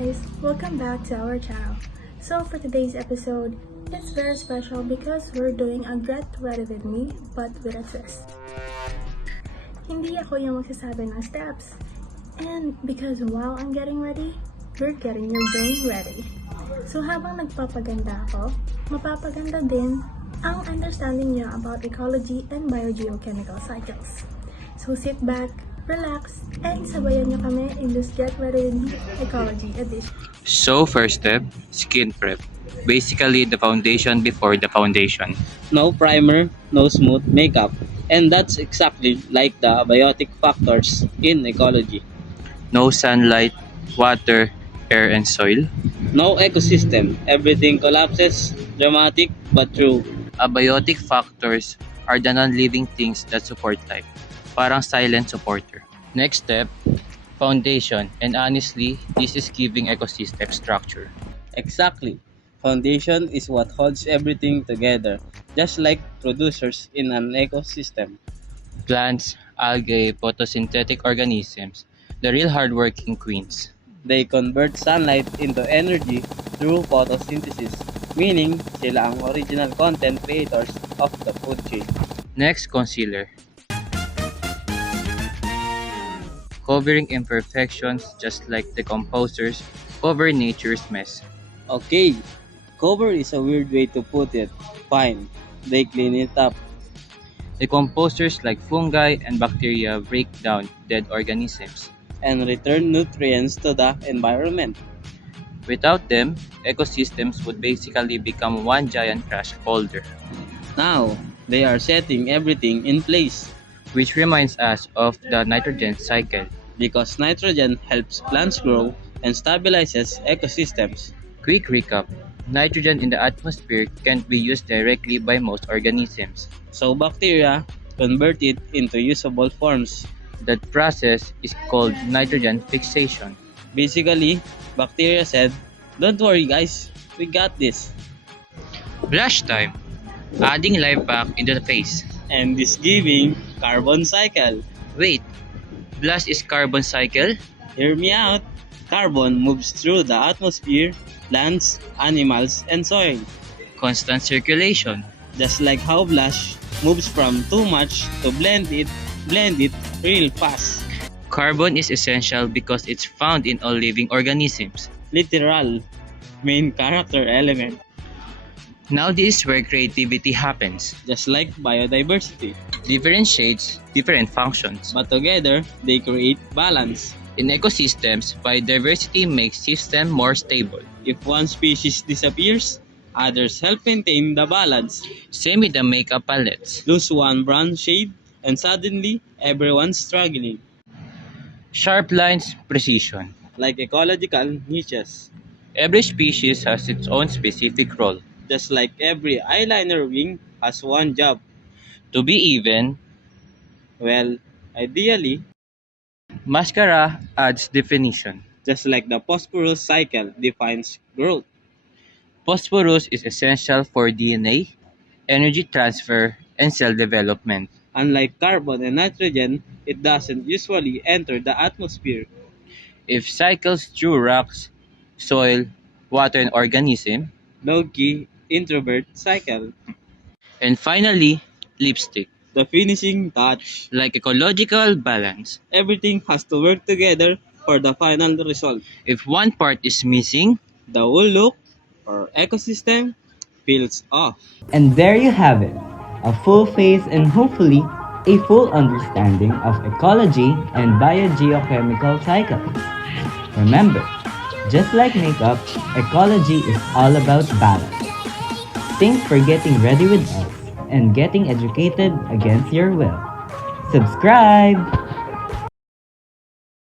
guys! Welcome back to our channel. So for today's episode, it's very special because we're doing a Get Ready With Me but with a twist. Hindi ako yung magsasabi ng steps. And because while I'm getting ready, we're getting your brain ready. So habang nagpapaganda ako, mapapaganda din ang understanding niya about ecology and biogeochemical cycles. So sit back, relax, and sabayan niyo kami in this Get Ready With Me Ecology Edition. So first step, skin prep. Basically the foundation before the foundation. No primer, no smooth makeup. And that's exactly like the abiotic factors in ecology. No sunlight, water, air and soil. No ecosystem, everything collapses, dramatic but true. Abiotic factors are the non-living things that support life. Parang silent supporter. Next step, foundation. And honestly, this is giving ecosystem structure. Exactly. Foundation is what holds everything together, just like producers in an ecosystem. Plants, algae, photosynthetic organisms, the real hardworking queens. They convert sunlight into energy through photosynthesis, meaning sila ang original content creators of the food chain. Next, concealer. Covering imperfections just like the composers cover nature's mess. Okay, cover is a weird way to put it. Fine, they clean it up. The composers like fungi and bacteria break down dead organisms. And return nutrients to the environment. Without them, ecosystems would basically become one giant trash folder. Now, they are setting everything in place Which reminds us of the nitrogen cycle. because nitrogen helps plants grow and stabilizes ecosystems. Quick recap. Nitrogen in the atmosphere can't be used directly by most organisms. So bacteria convert it into usable forms. That process is called nitrogen fixation. Basically, bacteria said, "Don't worry guys, we got this." Flash time. Adding life back into the face. And this giving carbon cycle. Wait, blast is carbon cycle? Hear me out. Carbon moves through the atmosphere, plants, animals, and soil. Constant circulation. Just like how blush moves from too much to blend it real fast. Carbon is essential because it's found in all living organisms. Literal main character element. Now this is where creativity happens. Just like biodiversity. Different shades, different functions. But together, they create balance. In ecosystems, biodiversity makes system more stable. If one species disappears, others help maintain the balance. Same with the makeup palettes. Lose one brown shade, and suddenly, everyone's struggling. Sharp lines, precision. Like ecological niches. Every species has its own specific role. Just like every eyeliner wing has one job. To be even, Well, ideally, mascara adds definition. just like the phosphorus cycle defines growth. Phosphorus is essential for DNA, energy transfer, and cell development. Unlike carbon and nitrogen, it doesn't usually enter the atmosphere. If cycles through rocks, soil, water, and organism. Low-key introvert cycle. And finally, lipstick. The finishing touch. Like ecological balance. Everything has to work together for the final result. If one part is missing, The whole look or ecosystem feels off. And there you have it, a full face and hopefully a full understanding of ecology and biogeochemical cycles. Remember, just like makeup, ecology is all about balance. Thanks for getting ready with us and getting educated against your will. Subscribe!